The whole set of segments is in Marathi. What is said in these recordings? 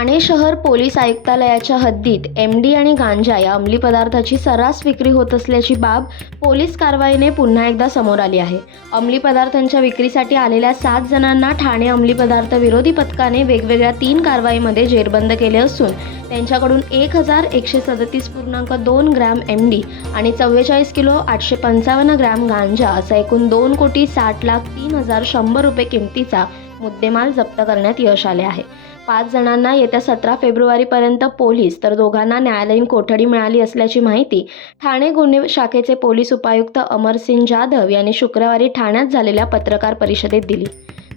ठाणे शहर पोलीस आयुक्तालयाच्या हद्दीत एम डी आणि गांजा या अंमली पदार्थाची सर्रास विक्री होत असल्याची बाब पोलीस कारवाईने पुन्हा एकदा समोर आली आहे. अंमली पदार्थांच्या विक्रीसाठी आलेल्या सात जणांना ठाणे अंमली पदार्थ विरोधी पथकाने वेगवेगळ्या तीन कारवाईमध्ये जेरबंद केले असून त्यांच्याकडून एक हजार एकशे सदतीस पूर्णांक दोन ग्रॅम एम डी आणि चव्वेचाळीस किलो आठशे पंचावन्न ग्रॅम गांजा असा एकूण दोन कोटी साठ लाख तीन हजार शंभर रुपये किमतीचा मुद्देमाल जप्त करण्यात यश आले आहे. पाच जणांना येत्या सतरा फेब्रुवारीपर्यंत पोलीस तर दोघांना न्यायालयीन कोठडी मिळाली असल्याची माहिती ठाणे गुन्हे शाखेचे पोलीस उपायुक्त अमरसिंग जाधव यांनी शुक्रवारी ठाण्यात झालेल्या पत्रकार परिषदेत दिली.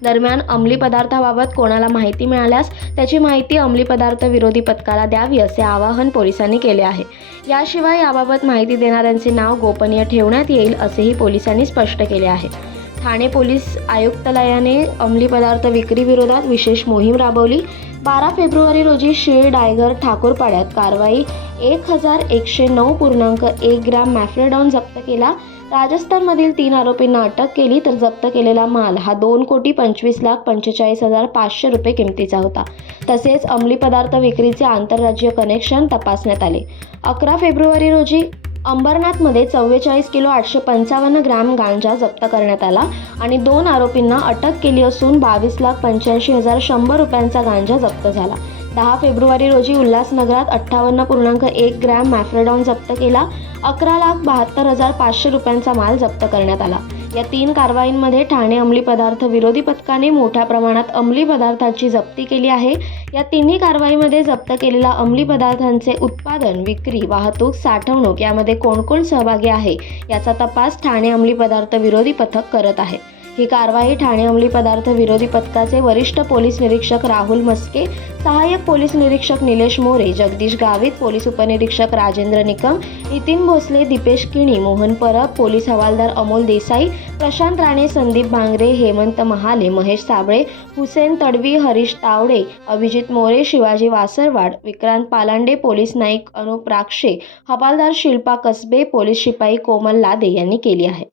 दरम्यान अंमली पदार्थाबाबत कोणाला माहिती मिळाल्यास त्याची माहिती अंमली पदार्थ विरोधी पथकाला द्यावी असे आवाहन पोलिसांनी केले आहे. याशिवाय याबाबत माहिती देणाऱ्यांचे नाव गोपनीय ठेवण्यात येईल असेही पोलिसांनी स्पष्ट केले आहे. ठाणे पोलीस आयुक्तालयाने अंमली पदार्थ विक्री विरोधात विशेष मोहीम राबवली. बारा फेब्रुवारी रोजी शीळ डायगर ठाकूरपाड्यात कारवाई. एक हजार एकशे नऊ पूर्णांक एक ग्रॅम मॅफ्रेडॉन जप्त केला. राजस्थानमधील तीन आरोपींना अटक केली तर जप्त केलेला माल हा दोन कोटी पंचवीस लाख पंचेचाळीस हजार पाचशे रुपये किमतीचा होता. तसेच अंमली पदार्थ विक्रीचे आंतरराज्यीय कनेक्शन तपासण्यात आले. अकरा फेब्रुवारी रोजी अंबरनाथमध्ये चव्वेचाळीस किलो आठशे पंचावन्न ग्रॅम गांजा जप्त करण्यात आला आणि दोन आरोपींना अटक केली असून बावीस लाख पंच्याऐंशी हजार शंभर रुपयांचा गांजा जप्त झाला. दहा फेब्रुवारी रोजी उल्हासनगरात अठ्ठावन्न पूर्णांक एक ग्रॅम मॅफ्रेडॉन जप्त केला. अकरा लाख बहात्तर हजार पाचशे रुपयांचा माल जप्त करण्यात आला. या तीन कारवाईंमध्ये ठाणे अंमली पदार्थ विरोधी पथकाने मोठ्या प्रमाणात अंमली पदार्थाची जप्ती केली आहे. या तिन्ही कारवाईमध्ये जप्त केलेल्या अंमली पदार्थांचे उत्पादन विक्री वाहतूक साठवणूक यामध्ये कोण कोण सहभागी आहे याचा तपास ठाणे अंमली पदार्थ विरोधी पथक करत आहे. ही कारवाई ठाणे अंमली पदार्थ विरोधी पथकाचे वरिष्ठ पोलीस निरीक्षक राहुल मस्के सहाय्यक पोलीस निरीक्षक निलेश मोरे जगदीश गावित पोलीस उपनिरीक्षक राजेंद्र निकम नितीन भोसले दीपेश किणी मोहन परब पोलीस हवालदार अमोल देसाई प्रशांत राणे संदीप भांगरे हेमंत महाले महेश साबळे हुसेन तडवी हरीश तावडे अभिजित मोरे शिवाजी वासरवाड विक्रांत पालांडे पोलीस नाईक अनुप राक्षे हवालदार शिल्पा कसबे पोलीस शिपाई कोमल लादे यांनी केली आहे.